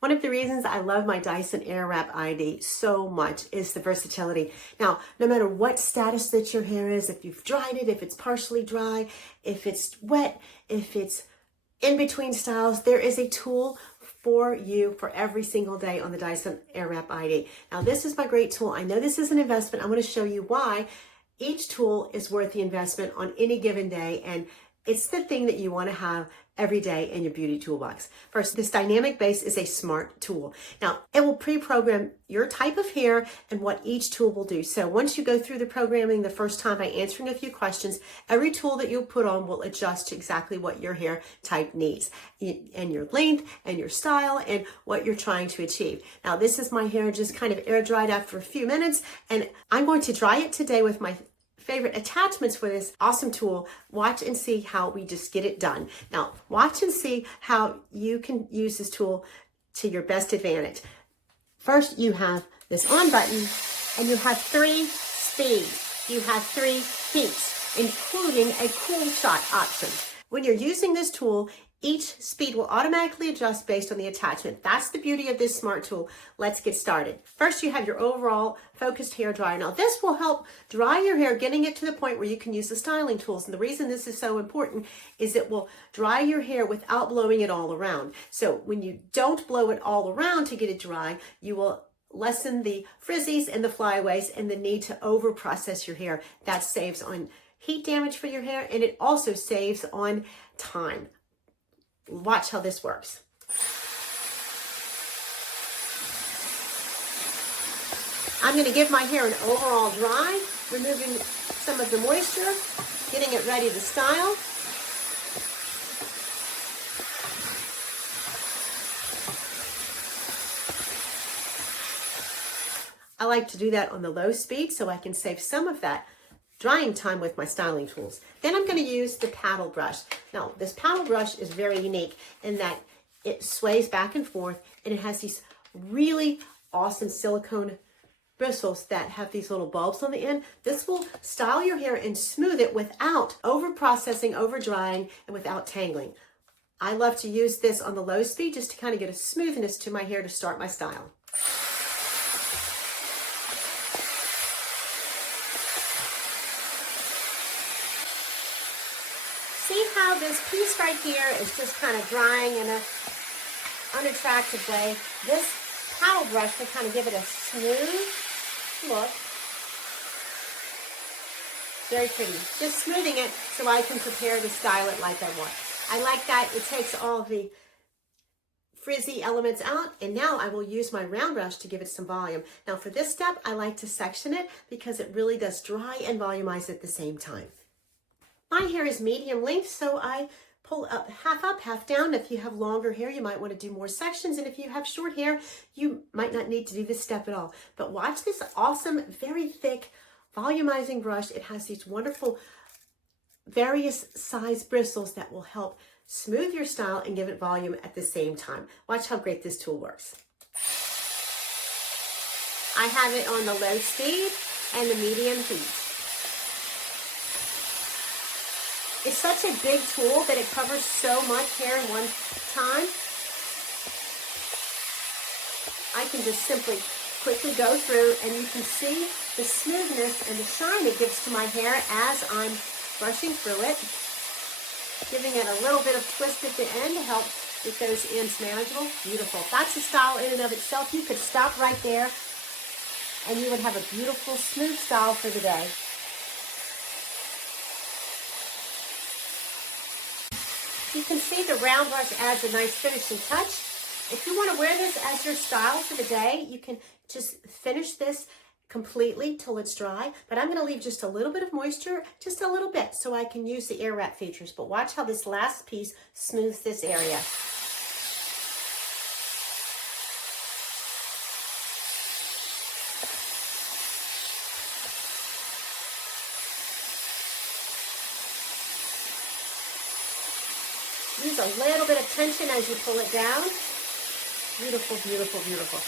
One of the reasons I love my DYSON AIRWRAP i.d so much is the versatility. Now, no matter what status that your hair is, if you've dried it, if it's partially dry, if it's wet, if it's in between styles, there is a tool for you for every single day on the DYSON AIRWRAP i.d. Now, this is my great tool. I know this is an investment. I'm going to show you why each tool is worth the investment on any given day, and it's the thing that you want to have every day in your beauty toolbox. First, this dynamic base is a smart tool. Now, it will pre-program your type of hair and what each tool will do. So once you go through the programming the first time by answering a few questions, every tool that you'll put on will adjust to exactly what your hair type needs and your length and your style and what you're trying to achieve. Now, this is my hair just kind of air dried after a few minutes, and I'm going to dry it today with my favorite attachments for this awesome tool. Watch and see how we just get it done. Now, watch and see how you can use this tool to your best advantage. First, you have this on button, and you have 3 speeds. You have 3 heats, including a cool shot option. When you're using this tool, each speed will automatically adjust based on the attachment. That's the beauty of this smart tool. Let's get started. First, you have your overall focused hair dryer. Now, this will help dry your hair, getting it to the point where you can use the styling tools. And the reason this is so important is it will dry your hair without blowing it all around. So when you don't blow it all around to get it dry, you will lessen the frizzies and the flyaways and the need to over process your hair. That saves on heat damage for your hair, and it also saves on time. Watch how this works. I'm going to give my hair an overall dry, removing some of the moisture, getting it ready to style. I like to do that on the low speed so I can save some of that drying time with my styling tools. Then I'm going to use the paddle brush. Now, this paddle brush is very unique in that it sways back and forth, and it has these really awesome silicone bristles that have these little bulbs on the end. This will style your hair and smooth it without over processing, over drying, and without tangling. I love to use this on the low speed just to kind of get a smoothness to my hair to start my style. See how this piece right here is just kind of drying in an unattractive way. This paddle brush will kind of give it a smooth look. Very pretty. Just smoothing it so I can prepare to style it like I want. I like that it takes all the frizzy elements out, and now I will use my round brush to give it some volume. Now for this step, I like to section it because it really does dry and volumize at the same time. My hair is medium length, so I pull up, half down. If you have longer hair, you might want to do more sections. And if you have short hair, you might not need to do this step at all. But watch this awesome, very thick, volumizing brush. It has these wonderful, various size bristles that will help smooth your style and give it volume at the same time. Watch how great this tool works. I have it on the low speed and the medium heat. It's such a big tool that it covers so much hair in one time. I can just simply quickly go through, and you can see the smoothness and the shine it gives to my hair as I'm brushing through it, giving it a little bit of twist at the end to help get those ends manageable. Beautiful. That's a style in and of itself. You could stop right there, and you would have a beautiful, smooth style for the day. You can see the round brush adds a nice finishing touch. If you want to wear this as your style for the day, you can just finish this completely till it's dry. But I'm going to leave just a little bit of moisture, just a little bit, so I can use the AirWrap features. But watch how this last piece smooths this area. Use a little bit of tension as you pull it down. Beautiful, beautiful, beautiful.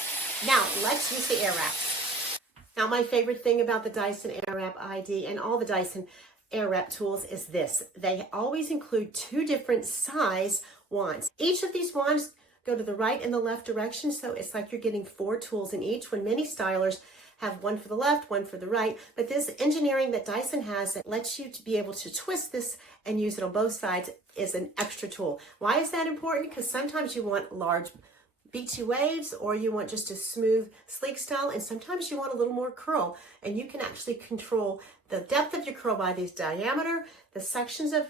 Now, let's use the AirWrap. Now, my favorite thing about the DYSON AIRWRAP i.d and all the DYSON AIRWrap tools is this. They always include 2 different size wands. Each of these wands go to the right and the left direction. So it's like you're getting 4 tools in each, when many stylers have one for the left, one for the right. But this engineering that Dyson has that lets you to be able to twist this and use it on both sides is an extra tool. Why is that important? Because sometimes you want large beachy waves, or you want just a smooth, sleek style, and sometimes you want a little more curl, and you can actually control the depth of your curl by the diameter, the sections of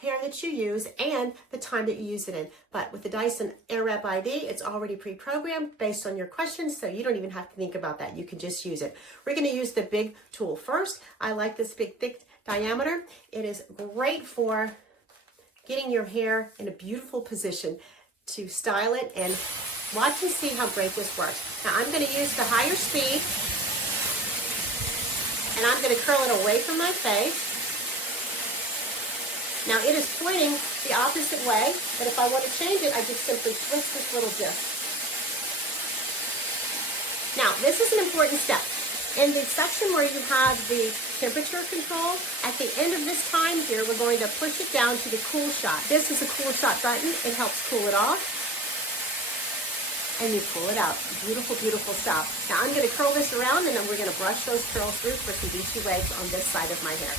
hair that you use, and the time that you use it in. But with the Dyson AIRWRAP i.d, it's already pre-programmed based on your questions, so you don't even have to think about that. You can just use it. We're going to use the big tool first. I like this big, thick diameter. It is great for getting your hair in a beautiful position to style it, and watch and see how great this works. Now I'm going to use the higher speed, and I'm going to curl it away from my face. Now it is pointing the opposite way, but if I want to change it, I just simply twist this little disc. Now this is an important step. In the section where you have the temperature control, at the end of this time here, we're going to push it down to the cool shot. This is a cool shot button. It helps cool it off. And you pull it out. Beautiful, beautiful style. Now I'm going to curl this around, and then we're going to brush those curls through for some beachy waves on this side of my hair.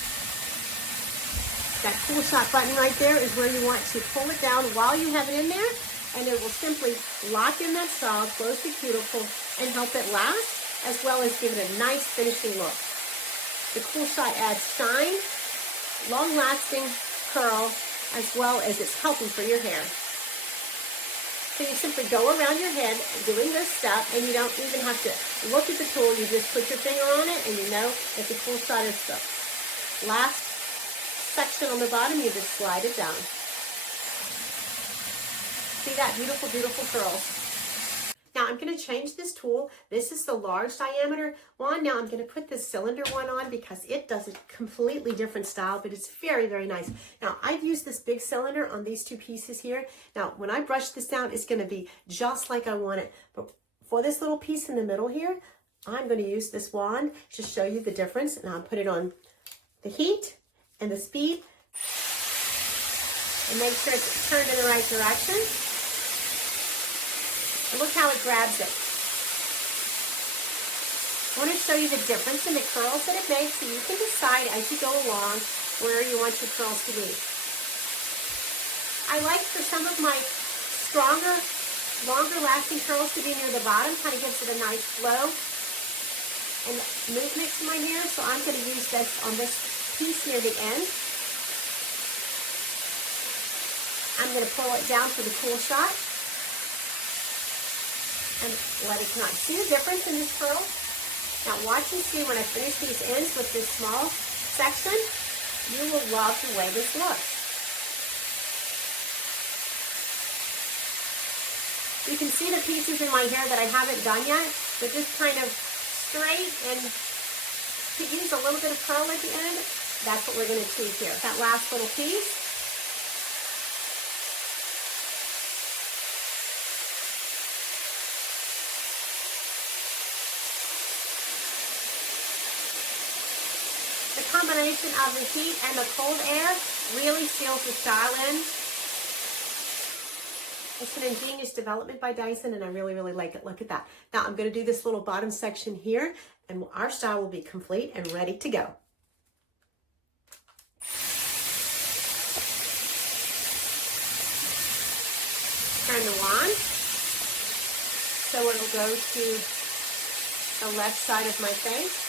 That cool shot button right there is where you want to pull it down while you have it in there, and it will simply lock in that style, close the cuticle, and help it last, as well as give it a nice finishing look. The cool shot adds shine, long-lasting curl, as well as it's healthy for your hair. So you simply go around your head doing this step, and you don't even have to look at the tool. You just put your finger on it, and you know that the cool shot is the last section on the bottom. You just slide it down. See that beautiful, beautiful curls. Now I'm going to change this tool. This is the large diameter one. Now I'm going to put this cylinder one on because it does a completely different style, but it's very, very nice. Now I've used this big cylinder on these 2 pieces here. Now when I brush this down, it's going to be just like I want it. But for this little piece in the middle here, I'm going to use this wand to show you the difference. And I'll put it on the heat and the speed and make sure it's turned in the right direction. Look how it grabs it. I want to show you the difference in the curls that it makes, so you can decide as you go along where you want your curls to be. I like for some of my stronger, longer lasting curls to be near the bottom. Kind of gives it a nice flow and movement to my hair, so I'm going to use this on this piece near the end. I'm going to pull it down for the cool shot and let it not. See the difference in this curl? Now watch and see when I finish these ends with this small section, you will love the way this looks. You can see the pieces in my hair that I haven't done yet, but just kind of straight, and to use a little bit of curl at the end, that's what we're going to tweak here. That last little piece. The combination of the heat and the cold air really seals the style in. It's an ingenious development by Dyson, and I really, really like it. Look at that. Now I'm going to do this little bottom section here, and our style will be complete and ready to go. Turn the wand so it'll go to the left side of my face.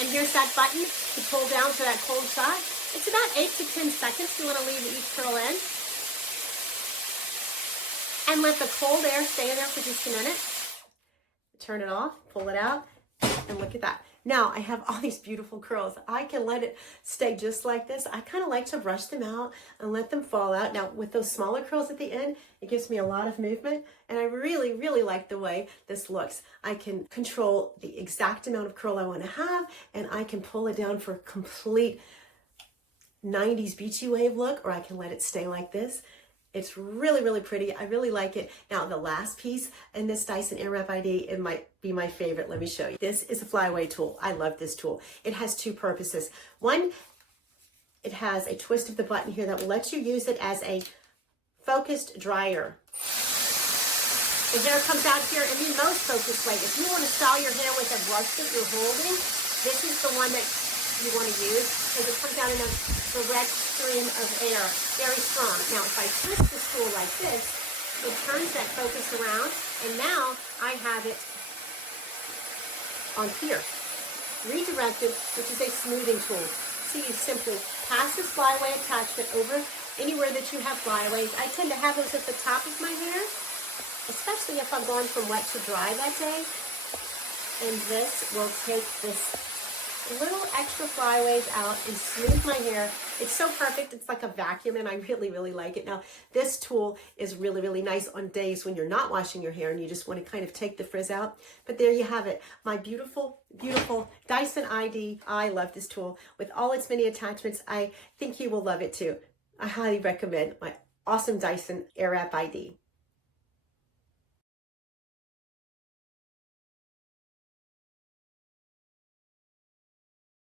And here's that button to pull down for that cold shot. It's about 8 to 10 seconds you want to leave each curl in. And let the cold air stay in there for just a minute. Turn it off, pull it out, and look at that. Now I have all these beautiful curls. I can let it stay just like this. I kind of like to brush them out and let them fall out. Now with those smaller curls at the end, it gives me a lot of movement, and I really, really like the way this looks. I can control the exact amount of curl I want to have, and I can pull it down for a complete 90s beachy wave look, or I can let it stay like this. It's really, really pretty. I really like it. Now, the last piece in this Dyson Airwrap ID, it might be my favorite. Let me show you. This is a flyaway tool. I love this tool. It has two purposes. One, it has a twist of the button here that will let you use it as a focused dryer. The hair comes out here in the most focused way. If you want to style your hair with a brush that you're holding, this is the one that you want to use because it comes out in a direct stream of air, very strong. Now, if I twist this tool like this, it turns that focus around, and now I have it on here, redirected, which is a smoothing tool. So you simply pass this flyaway attachment over anywhere that you have flyaways. I tend to have those at the top of my hair, especially if I'm going from wet to dry that day. And this will take this little extra flyaways out and smooth my hair. It's so perfect. It's like a vacuum, and I really, really like it. Now, this tool is really, really nice on days when you're not washing your hair and you just want to kind of take the frizz out. But there you have it. My beautiful, beautiful Dyson ID. I love this tool with all its many attachments. I think you will love it too. I highly recommend my awesome Dyson Airwrap ID.